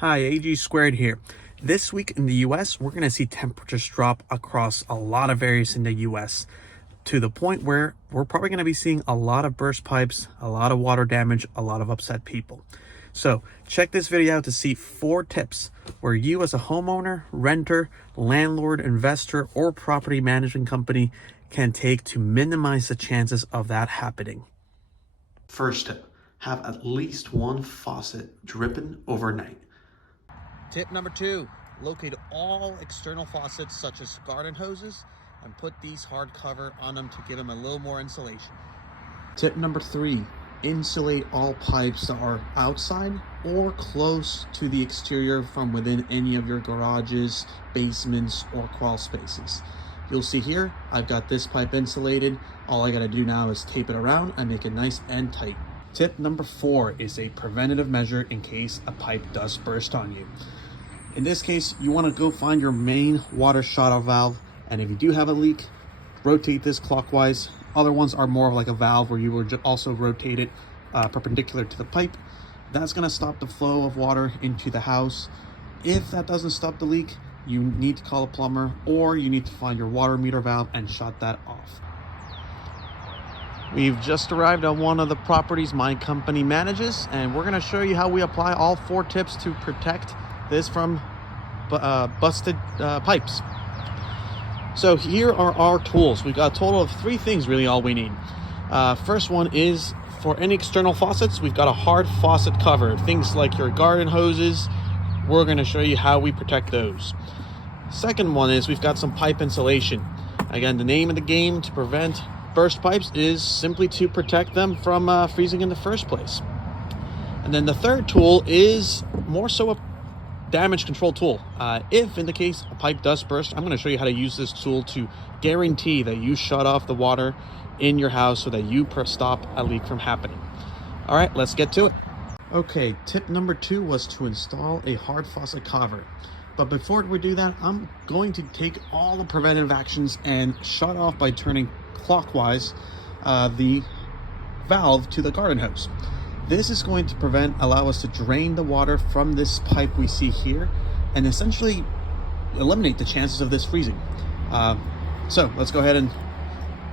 Hi, AG Squared here. This week in the US, we're going to see temperatures drop across a lot of areas in the US to the point where we're probably going to be seeing a lot of burst pipes, a lot of water damage, a lot of upset people. So check this video out to see 4 tips where you as a homeowner, renter, landlord, investor, or property management company can take to minimize the chances of that happening. First tip, have at least one faucet dripping overnight. Tip number 2, locate all external faucets such as garden hoses and put these hard cover on them to give them a little more insulation. Tip number 3, insulate all pipes that are outside or close to the exterior from within any of your garages, basements, or crawl spaces. You'll see here, I've got this pipe insulated. All I gotta do now is tape it around and make it nice and tight. Tip number 4 is a preventative measure in case a pipe does burst on you. In this case, you want to go find your main water shutoff valve, and if you do have a leak, rotate this clockwise. Other ones are more of like a valve where you will also rotate it perpendicular to the pipe. That's going to stop the flow of water into the house. If that doesn't stop the leak, you need to call a plumber, or you need to find your water meter valve and shut that off. We've just arrived at one of the properties my company manages, and we're going to show you how we apply all 4 tips to protect this from busted pipes. So here are our tools. We've got a total of 3 things, really all we need. First one is for any external faucets, we've got a hard faucet cover. Things like your garden hoses, we're going to show you how we protect those. Second one is we've got some pipe insulation. Again, the name of the game to prevent burst pipes is simply to protect them from freezing in the first place. And then the third tool is more so a damage control tool. If in the case a pipe does burst, I'm going to show you how to use this tool to guarantee that you shut off the water in your house so that you stop a leak from happening. All right, let's get to it. Okay, tip number 2 was to install a hard faucet cover. But before we do that, I'm going to take all the preventative actions and shut off by turning clockwise the valve to the garden hose. This is going to allow us to drain the water from this pipe we see here and essentially eliminate the chances of this freezing. So let's go ahead and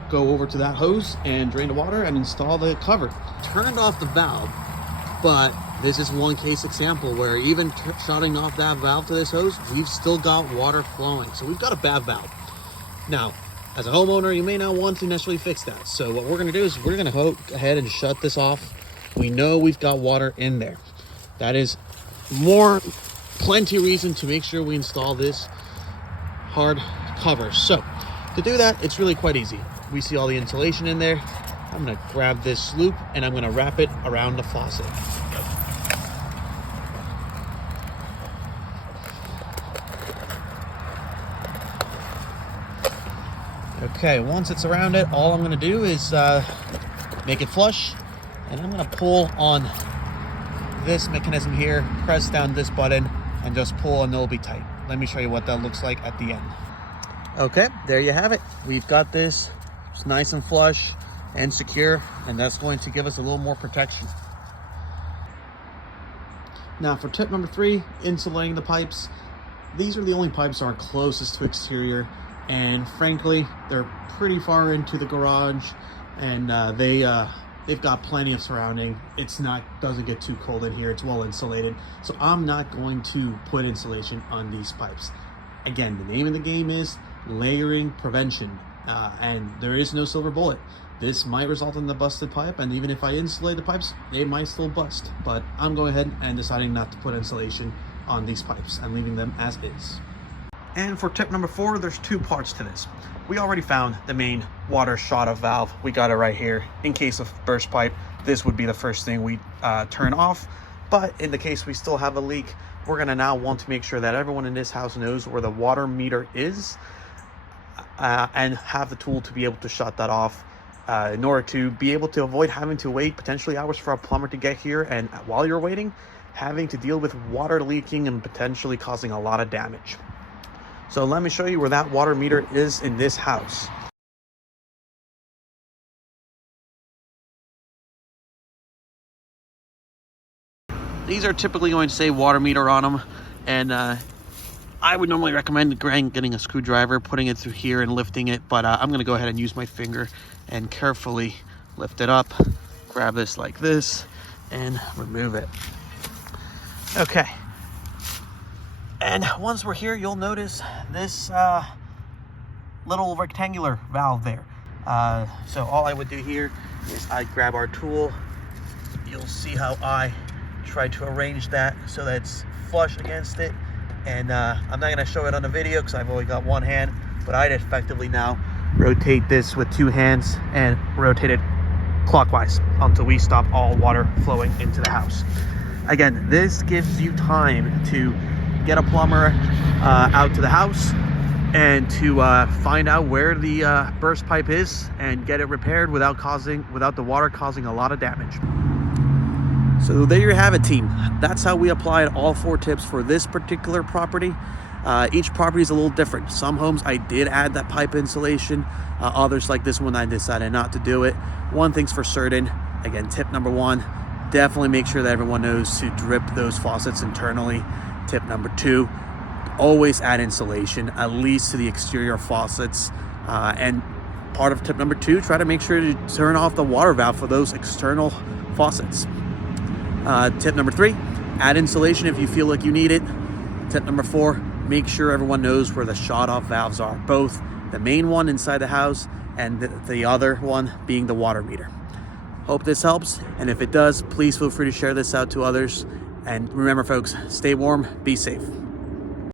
go over to that hose and drain the water and install the cover. Turned off the valve, but this is one case example where even shutting off that valve to this hose, we've still got water flowing. So we've got a bad valve. Now, as a homeowner, you may not want to necessarily fix that. So what we're gonna do is we're gonna go ahead and shut this off. We know we've got water in there. That is plenty reason to make sure we install this hard cover. So to do that, it's really quite easy. We see all the insulation in there. I'm gonna grab this loop and I'm gonna wrap it around the faucet. Okay, once it's around it, all I'm gonna do is make it flush, and I'm gonna pull on this mechanism here, press down this button, and just pull and it'll be tight. Let me show you what that looks like at the end. Okay, there you have it. We've got this. It's nice and flush and secure, and that's going to give us a little more protection. Now for tip number 3, insulating the pipes. These are the only pipes that are closest to exterior, and frankly, they're pretty far into the garage, and they've got plenty of surrounding. Doesn't get too cold in here. It's well insulated. So I'm not going to put insulation on these pipes. Again, the name of the game is layering prevention, and there is no silver bullet. This might result in the busted pipe, and even if I insulate the pipes, they might still bust. But I'm going ahead and deciding not to put insulation on these pipes and leaving them as is. And for tip number 4, there's 2 parts to this. We already found the main water shutoff valve. We got it right here. In case of burst pipe, this would be the first thing we turn off. But in the case we still have a leak, we're gonna now want to make sure that everyone in this house knows where the water meter is and have the tool to be able to shut that off in order to be able to avoid having to wait potentially hours for a plumber to get here, and while you're waiting, having to deal with water leaking and potentially causing a lot of damage. So let me show you where that water meter is in this house. These are typically going to say water meter on them, and I would normally recommend getting a screwdriver, putting it through here and lifting it, but I'm gonna go ahead and use my finger and carefully lift it up, grab this like this, and remove it. Okay. And once we're here, you'll notice this little rectangular valve there. So all I would do here is I grab our tool. You'll see how I try to arrange that so that it's flush against it. And I'm not gonna show it on the video because I've only got one hand, but I'd effectively now rotate this with two hands and rotate it clockwise until we stop all water flowing into the house. Again, this gives you time to get a plumber out to the house and to find out where the burst pipe is and get it repaired without the water causing a lot of damage. So there you have it, team. That's how we applied all 4 tips for this particular property. Each property is a little different. Some homes I did add that pipe insulation. Others, like this one, I decided not to do it. One thing's for certain, again, tip number 1, definitely make sure that everyone knows to drip those faucets internally. Tip number 2, always add insulation, at least to the exterior faucets. And part of tip number 2, try to make sure to turn off the water valve for those external faucets. Tip number 3, add insulation if you feel like you need it. Tip number 4, make sure everyone knows where the shut-off valves are, both the main one inside the house and the other one being the water meter. Hope this helps, and if it does, please feel free to share this out to others. And remember, folks, stay warm, be safe.